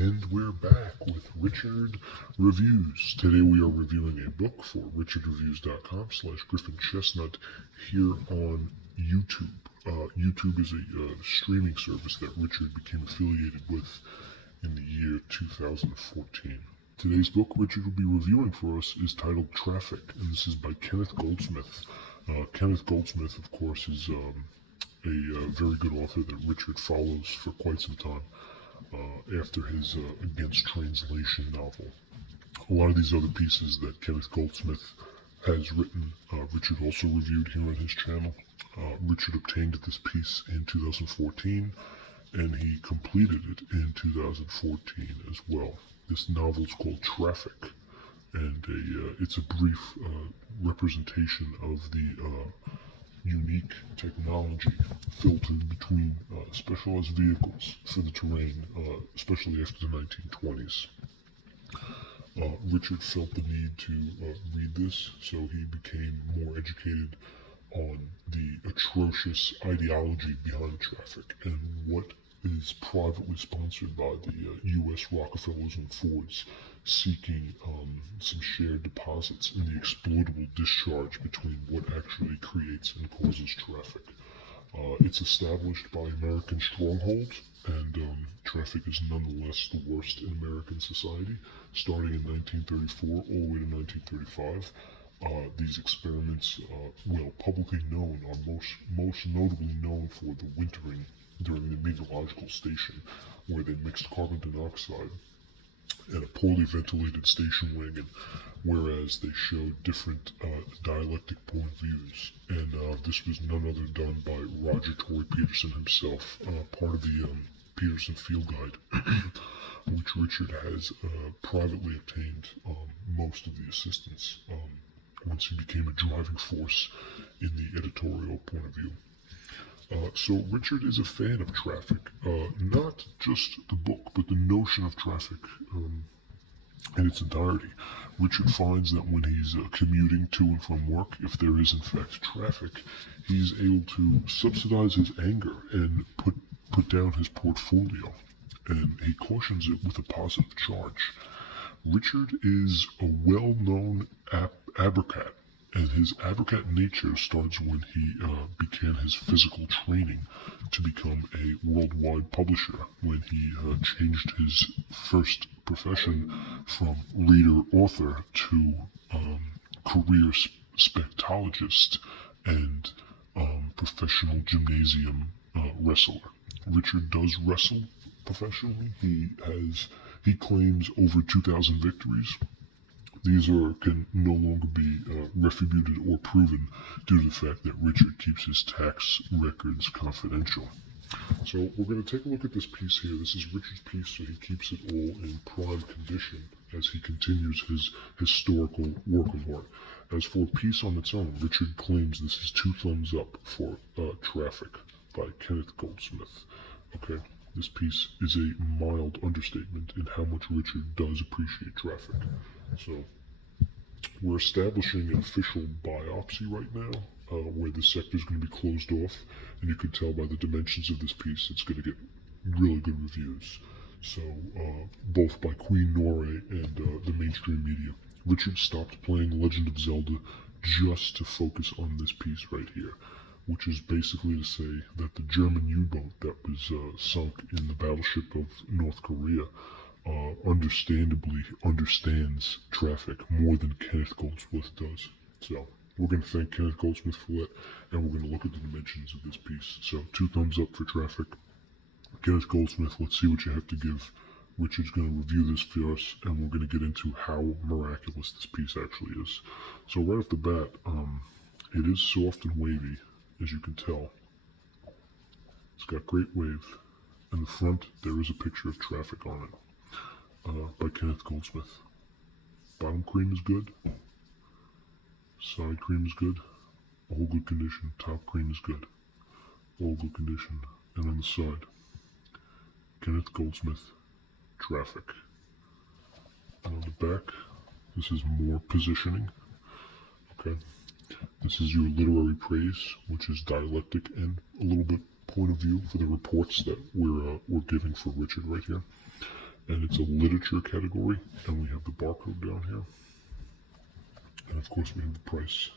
And we're back with Richard Reviews. Today we are reviewing a book for richardreviews.com/GriffinChestnut here on YouTube. YouTube is a streaming service that Richard became affiliated with in the year 2014. Today's book Richard will be reviewing for us is titled Traffic, and this is by Kenneth Goldsmith. Kenneth Goldsmith, of course, is a very good author that Richard follows for quite some time. After his Against Translation novel. A lot of these other pieces that Kenneth Goldsmith has written, Richard also reviewed here on his channel. Richard obtained this piece in 2014, and he completed it in 2014 as well. This novel is called Traffic, and it's a brief representation of the unique technology filtered between specialized vehicles for the terrain, especially after the 1920s. Richard felt the need to read this, so he became more educated on the atrocious ideology behind traffic and what is privately sponsored by the U.S. Rockefellers and Fords, seeking some shared deposits in the exploitable discharge between what actually creates and causes traffic. It's established by American strongholds, and traffic is nonetheless the worst in American society, starting in 1934 all the way to 1935. These experiments, publicly known, are most notably known for the wintering during the meteorological station, where they mixed carbon dioxide in a poorly ventilated station wagon, whereas they showed different dialectic point of views. And this was none other done by Roger Tory Peterson himself, part of the Peterson Field Guide, which Richard has privately obtained most of the assistance once he became a driving force in the editorial point of view. So Richard is a fan of traffic, not just the book, but the notion of traffic in its entirety. Richard finds that when he's commuting to and from work, if there is in fact traffic, he's able to subsidize his anger and put down his portfolio, and he cautions it with a positive charge. Richard is a well-known abracad, and his abracad nature starts when he began his physical training to become a worldwide publisher, when he changed his first profession from reader-author to career spectologist and professional gymnasium wrestler. Richard does wrestle professionally. He claims over 2,000 victories. These can no longer be refuted or proven due to the fact that Richard keeps his tax records confidential. So we're going to take a look at this piece here. This is Richard's piece, so he keeps it all in prime condition as he continues his historical work of art. As for a piece on its own, Richard claims this is 2 thumbs up for Traffic by Kenneth Goldsmith. Okay, this piece is a mild understatement in how much Richard does appreciate traffic. So we're establishing an official biopsy right now, where the sector is going to be closed off, and you can tell by the dimensions of this piece it's going to get really good reviews. So both by Queen Nore and the mainstream media. Richard stopped playing Legend of Zelda just to focus on this piece right here, which is basically to say that the German U-boat that was sunk in the battleship of North Korea understandably understands traffic more than Kenneth Goldsmith does. So we're going to thank Kenneth Goldsmith for that, and we're going to look at the dimensions of this piece. So 2 thumbs up for Traffic. Kenneth Goldsmith, let's see what you have to give. Richard's going to review this for us, and we're going to get into how miraculous this piece actually is. So right off the bat, it is soft and wavy, as you can tell. It's got great wave. In the front, there is a picture of traffic on it. By Kenneth Goldsmith. Bottom cream is good. Side cream is good. All good condition. Top cream is good. All good condition. And on the side, Kenneth Goldsmith, Traffic. And on the back, this is more positioning. Okay. This is your literary praise, which is dialectic and a little bit point of view for the reports that we're giving for Richard right here. and it's a literature category, and we have the barcode down here, and of course we have the price,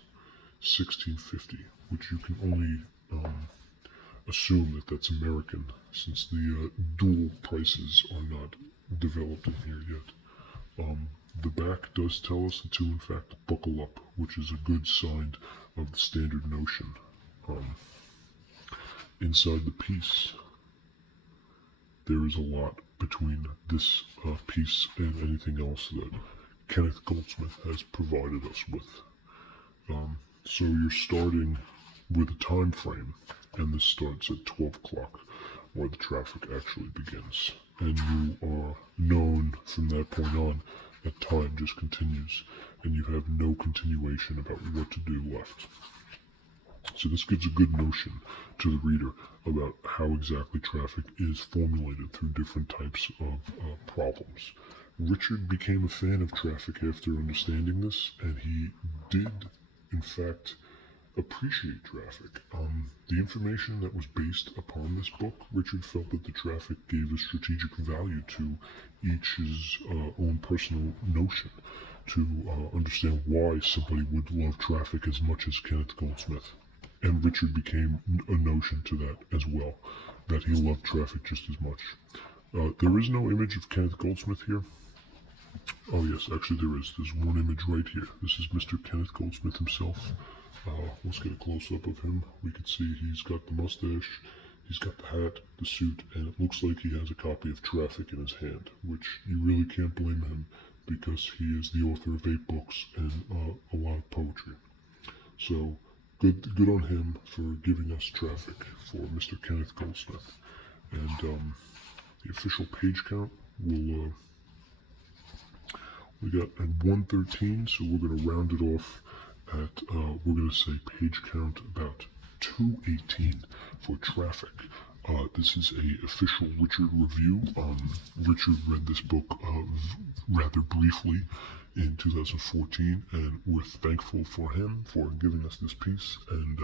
$16.50, which you can only assume that that's American, since the dual prices are not developed in here yet. The back does tell us to, in fact, buckle up, which is a good sign of the standard notion. Inside the piece, there is a lot between this piece and anything else that Kenneth Goldsmith has provided us with. So you're starting with a time frame, and this starts at 12 o'clock, where the traffic actually begins. And you are known from that point on that time just continues, and you have no continuation about what to do left. So this gives a good notion to the reader about how exactly traffic is formulated through different types of problems. Richard became a fan of traffic after understanding this, and he did, in fact, appreciate traffic. The information that was based upon this book, Richard felt that the traffic gave a strategic value to each's own personal notion, to understand why somebody would love traffic as much as Kenneth Goldsmith. And Richard became a notion to that as well, that he loved traffic just as much. There is no image of Kenneth Goldsmith here. Oh yes, actually there is. There's one image right here. This is Mr. Kenneth Goldsmith himself. Let's get a close-up of him. We can see he's got the mustache, he's got the hat, the suit, and it looks like he has a copy of Traffic in his hand, which you really can't blame him, because he is the author of 8 books and a lot of poetry. So good on him for giving us Traffic for Mr. Kenneth Goldsmith. And the official page count will we got at 113, so we're going to round it off at we're going to say page count about 218 for Traffic. This is a official Richard review. Richard read this book rather briefly in 2014, and we're thankful for him for giving us this piece, and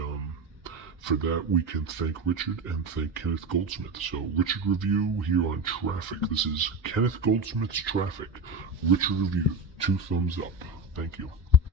for that we can thank Richard and thank Kenneth Goldsmith. So Richard review here on Traffic. This is Kenneth Goldsmith's Traffic. Richard review. 2 thumbs up. Thank you.